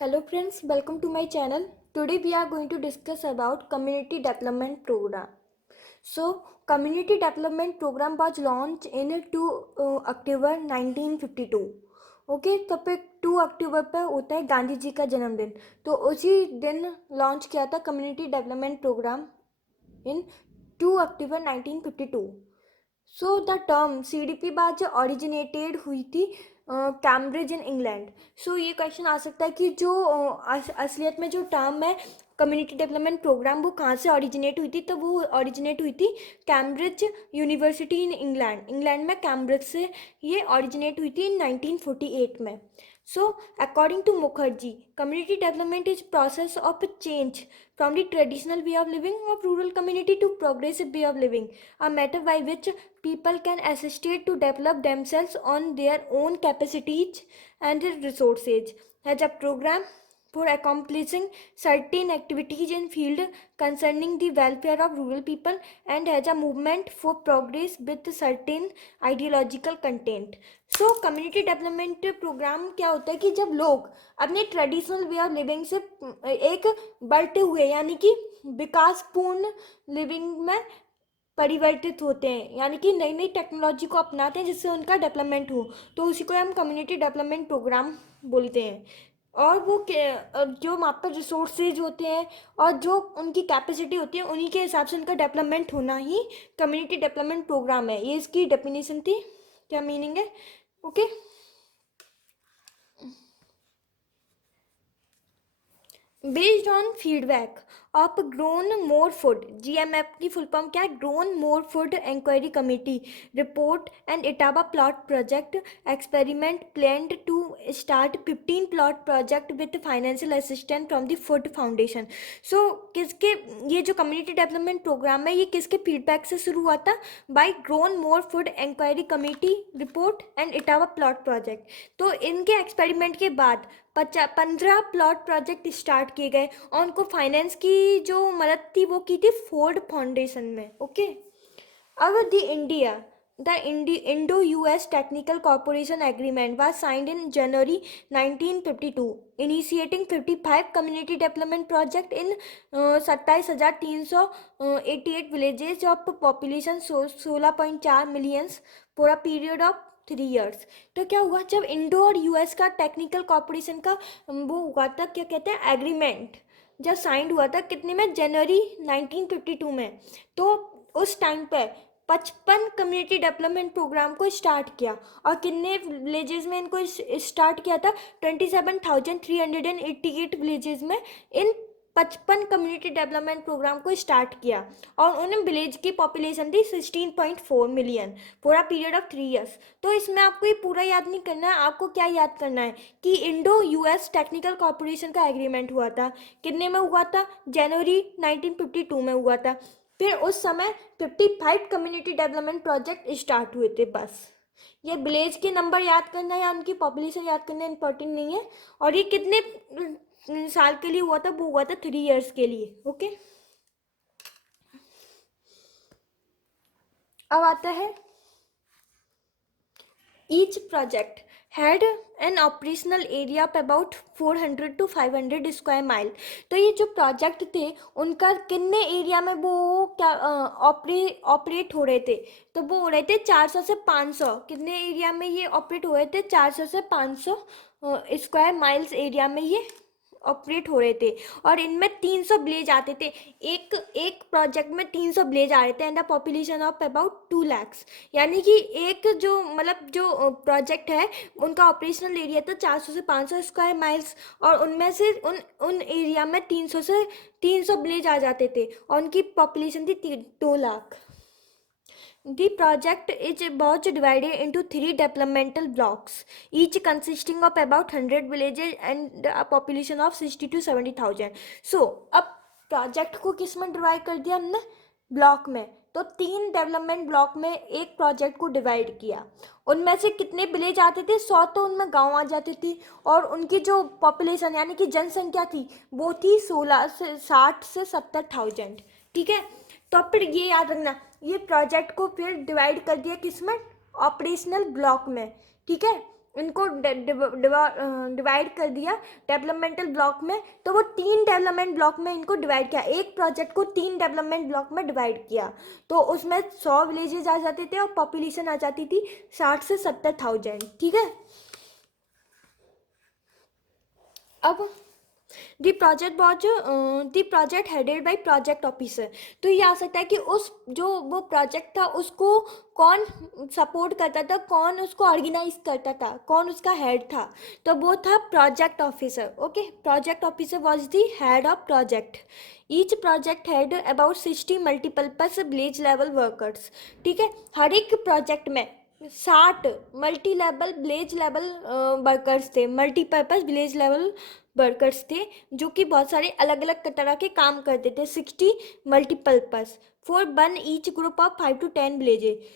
Hello friends, welcome to my channel. Today we are going to discuss about community development program. So, community development program was launched in 2 October 1952. Okay, तो फिर 2 अक्टूबर पर होता है गांधी जी का जन्मदिन, तो उसी दिन लॉन्च किया था community development program in 2 October 1952. So the term CDP बाद जो ऑरिजिनेटेड हुई थी कैम्ब्रिज इन इंग्लैंड. सो ये क्वेश्चन आ सकता है कि जो असलियत में जो टर्म है कम्युनिटी डेवलपमेंट प्रोग्राम वो कहाँ से ऑरिजिनेट हुई थी, तो वो ऑरिजिनेट हुई थी कैम्ब्रिज यूनिवर्सिटी इन इंग्लैंड में कैम्ब्रिज से ये ऑरिजिनेट हुई थी इन 1948 में. So, according to Mukherjee, community development is process of change from the traditional way of living of rural community to progressive way of living, a method by which people can assisted to develop themselves on their own capacities and resources. As a program for accomplishing certain activities in field concerning the welfare of rural people and as a movement for progress with certain ideological content. So community development program क्या होता है कि जब लोग अपने traditional way of living से एक बढ़ते हुए यानी कि विकासपूर्ण लिविंग में परिवर्तित होते हैं, यानी कि नई नई टेक्नोलॉजी को अपनाते हैं जिससे उनका डेवलपमेंट हो, तो उसी को हम कम्युनिटी डेवलपमेंट प्रोग्राम बोलते हैं. और वो जो वहाँ पर रिसोर्सेज होते हैं और जो उनकी कैपेसिटी होती है उन्हीं के हिसाब से उनका डेवलपमेंट होना ही कम्युनिटी डेवलपमेंट प्रोग्राम है. ये इसकी डेफिनेशन थी. क्या मीनिंग है? Okay. Based on feedback of grown more food, GMF की फुल फॉर्म क्या है? Grown more food inquiry committee report and Etawah plot project experiment planned to start 15 plot project with financial assistance from the food foundation. So किसके, ये जो community development programme है ये किसके feedback से शुरू हुआ था? By grown more food inquiry committee report and Etawah plot project. तो इनके एक्सपेरिमेंट के बाद 15 प्लॉट प्रोजेक्ट स्टार्ट किए गए और उनको फाइनेंस की जो मदद थी वो की थी फोर्ड फाउंडेशन में. ओके. अब the Indo US technical corporation agreement was signed in January 1952 initiating 55 community development project in 27,388 villages of population 16.4 millions for a period of 3 years. तो क्या हुआ जब इंडो और US का टेक्निकल कॉर्पोरेशन का वो हुआ था, क्या कहते हैं, एग्रीमेंट जब साइंड हुआ था कितने में? जनवरी 1952 में. तो उस टाइम पे 55 कम्युनिटी डेवलपमेंट प्रोग्राम को स्टार्ट किया. और कितने विलेजेस में इनको स्टार्ट किया था? 27,388 विलेजेस में इन 55 कम्युनिटी डेवलपमेंट प्रोग्राम को स्टार्ट किया. और उन विलेज की पॉपुलेशन थी 16.4 million for a period of 3 years. तो इसमें आपको ये पूरा याद नहीं करना है. आपको क्या याद करना है कि इंडो US टेक्निकल कॉर्पोरेशन का एग्रीमेंट हुआ था. कितने में हुआ था? जनवरी 1952 में हुआ था. फिर उस समय 55 कम्युनिटी डेवलपमेंट प्रोजेक्ट स्टार्ट हुए थे. बस ये विलेज के नंबर याद करना या उनकी पॉपुलेशन याद करना इम्पोर्टेंट नहीं है. और ये कितने साल के लिए हुआ था? वो हुआ था 3 years के लिए. ओके. अब आता है each project had an operational area of about 400 to 500 square mile. तो ये जो प्रोजेक्ट थे उनका कितने एरिया में वो क्या ऑपरेट हो रहे थे? तो वो हो रहे थे 400 से 500. कितने एरिया में ये ऑपरेट हो रहे थे? 400 से 500 स्क्वायर माइल्स एरिया में ये ऑपरेट हो रहे थे. और इनमें 300 ब्लेज आते थे. एक एक प्रोजेक्ट में 300 ब्लेज आ रहे थे and the population of about 2 lakhs. यानी कि एक जो मतलब जो प्रोजेक्ट है उनका ऑपरेशनल एरिया था 400 से 500 स्क्वायर माइल्स. और उनमें से उन एरिया में 300 से 300 ब्लेज आ जाते थे और उनकी पॉपुलेशन थी 2 lakh. The project was divided into 3 developmental blocks, each consisting of about 100 villages and a population of 60 to 70,000. So, अब प्रोजेक्ट को किस में डिवाइड कर दिया हमने? ब्लॉक में. तो 3 डेवलपमेंट ब्लॉक में एक प्रोजेक्ट को डिवाइड किया. उनमें से कितने विलेज आते थे? 100 तो उनमें गांव आ जाते थे. और उनकी जो पॉपुलेशन यानी कि जनसंख्या थी वो थी 60 से 70,000. ठीक है. तो फिर ये याद रखना, ये प्रोजेक्ट को फिर डिवाइड कर दिया किस में? ऑपरेशनल ब्लॉक में. ठीक है. इनको डिवाइड कर दिया डेवलपमेंटल ब्लॉक में, तो वो 3 डेवलपमेंट ब्लॉक में इनको डिवाइड किया, एक प्रोजेक्ट को 3 डेवलपमेंट ब्लॉक में डिवाइड किया, तो उसमें 100 विलेजेस आ जाते थे और पॉपुलेशन आ जाती थी 60 से 70,000। ठीक है। अब the project headed by project officer, तो ये आ सकता है कि उस जो वो प्रोजेक्ट था उसको कौन सपोर्ट करता था, कौन उसको ऑर्गेनाइज करता था, कौन उसका हेड था, तो वो था project officer. Okay, project officer was the head of project. Each project had about 60 multipurpose village level workers. ठीक है, हर एक प्रोजेक्ट में 60 multi level village level workers थे, मल्टीपर्पज विलेज लेवल वर्कर्स थे, जो कि बहुत सारे अलग अलग तरह के काम करते थे। 60 multipurpose for one each group of 5 to 10 villages.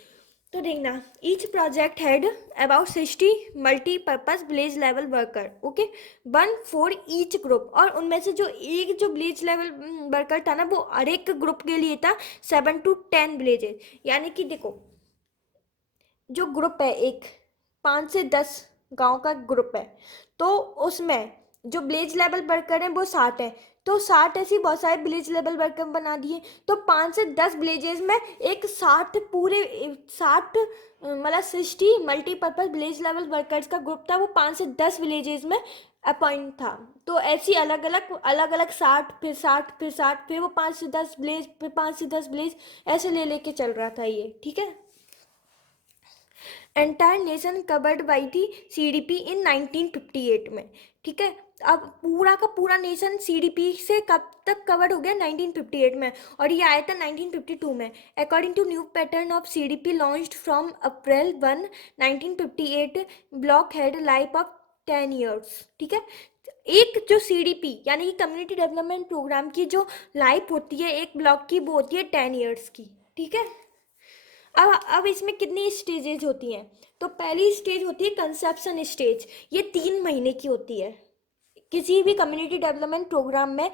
तो देखना, each project had about 60 multipurpose village level worker. Okay, one for each group, और उनमें से जो एक जो विलेज लेवल वर्कर था ना, वो हर एक ग्रुप के लिए था 7 to 10 विलेजेज। यानी कि देखो, जो ग्रुप है एक 5 से 10 गांव का ग्रुप है, तो उसमें जो विलेज लेवल वर्कर हैं वो 60 हैं, तो 60 ऐसी बहुत सारे विलेज लेवल वर्कर बना दिए, तो 5 से 10 विलेजेस में एक 60 पूरे 60 मतलब 60 मल्टीपर्पज विलेज लेवल वर्कर्स का ग्रुप था, वो 5 से 10 विलेजेस में अपॉइंट था। तो ऐसी अलग अलग 60 फिर 60 फिर 60 फिर वो 5 से 10 विलेज फिर 5 से 10 विलेज ऐसे ले लेके चल रहा था ये। ठीक है। एंटायर नेशन कवर्ड बाई थी CDP इन 1958 में। ठीक है, अब पूरा का पूरा नेशन CDP से कब तक कवर्ड हो गया? 1958 में, और ये आया था 1952 में। According to new pattern of CDP launched from April 1 1958, block had life of 10 years. ठीक है, एक जो CDP यानी कि कम्युनिटी डेवलपमेंट प्रोग्राम की जो लाइफ होती है एक ब्लॉक की, वो होती है 10 ईयर्स की। ठीक है। अब इसमें कितनी स्टेजेज होती हैं? तो पहली स्टेज होती है कंसेप्शन स्टेज, ये 3 महीने की होती है। किसी भी कम्युनिटी डेवलपमेंट प्रोग्राम में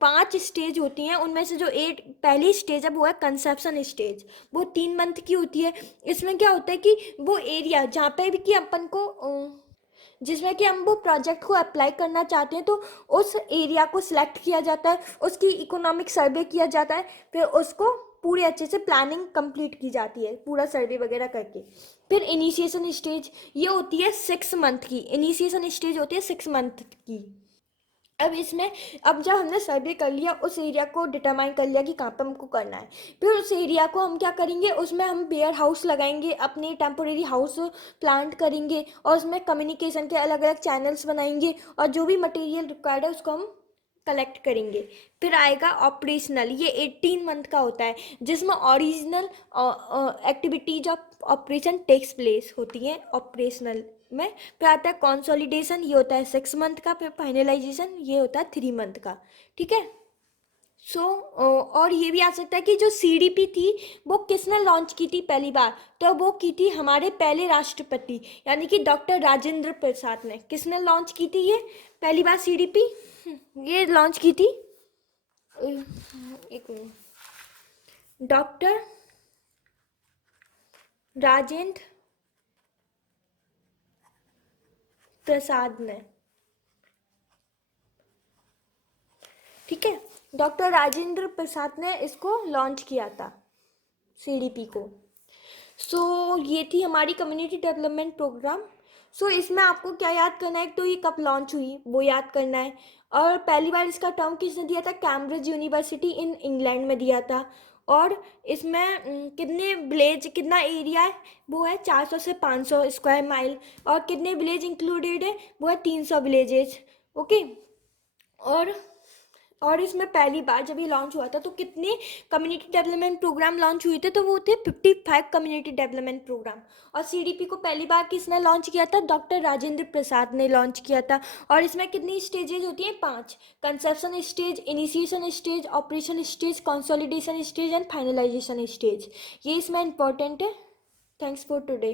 5 स्टेज होती हैं, उनमें से जो पहली स्टेज है वो है कंसेप्शन स्टेज, वो 3 मंथ की होती है। इसमें क्या होता है कि वो एरिया जहाँ पे भी कि अपन को जिसमें कि हम वो प्रोजेक्ट को अप्लाई करना चाहते हैं, तो उस एरिया को सिलेक्ट किया जाता है, उसकी इकोनॉमिक सर्वे किया जाता है, फिर उसको पूरी अच्छे से प्लानिंग कंप्लीट की जाती है पूरा सर्वे वगैरह करके। फिर इनिशिएशन स्टेज ये होती है 6 मंथ की, इनिशिएशन स्टेज होती है 6 मंथ की। अब इसमें अब जब हमने सर्वे कर लिया, उस एरिया को डिटरमाइन कर लिया कि कहाँ पर हमको करना है, फिर उस एरिया को हम क्या करेंगे, उसमें हम वेयर हाउस लगाएंगे, अपने टेम्पोरेरी हाउस प्लांट करेंगे, और उसमें कम्युनिकेशन के अलग अलग चैनल्स बनाएंगे, और जो भी मटेरियल रिक्वायर्ड है उसको हम कलेक्ट करेंगे। फिर आएगा ऑपरेशनल, ये 18 मंथ का होता है, जिसमें original activities of operation takes place होती हैं ऑपरेशनल में। फिर आता है कंसोलिडेशन, ये होता है 6 मंथ का। फिर फाइनलाइजेशन ये होता है 3 मंथ का। ठीक है। सो और ये भी आ सकता है कि जो CDP थी वो किसने लॉन्च की थी पहली बार, तो वो की थी हमारे पहले राष्ट्रपति यानी कि डॉक्टर राजेंद्र प्रसाद ने। किसने लॉन्च की थी ये पहली बार CDP? ये लॉन्च की थी एक मिनट, डॉक्टर राजेंद्र प्रसाद ने। ठीक है, डॉक्टर राजेंद्र प्रसाद ने इसको लॉन्च किया था CDP को। सो ये थी हमारी कम्युनिटी डेवलपमेंट प्रोग्राम। सो इसमें आपको क्या याद करना है, तो ये कब लॉन्च हुई वो याद करना है, और पहली बार इसका टर्म किसने दिया था? कैम्ब्रिज यूनिवर्सिटी इन इंग्लैंड में दिया था। और इसमें कितने विलेज, कितना एरिया है, वो है 400 से 500 स्क्वायर माइल, और कितने विलेज इंक्लूडेड है, वो है 300 विलेजेज। ओके। और और इसमें पहली बार जब ये लॉन्च हुआ था तो कितने कम्युनिटी डेवलपमेंट प्रोग्राम लॉन्च हुए थे, तो वो थे 55 कम्युनिटी डेवलपमेंट प्रोग्राम। और CDP को पहली बार किसने लॉन्च किया था? डॉक्टर राजेंद्र प्रसाद ने लॉन्च किया था। और इसमें कितनी स्टेजेज होती हैं? 5। Conception stage, initiation stage, operation stage, consolidation stage and finalisation stage. ये इसमें इंपॉर्टेंट है। Thanks for today.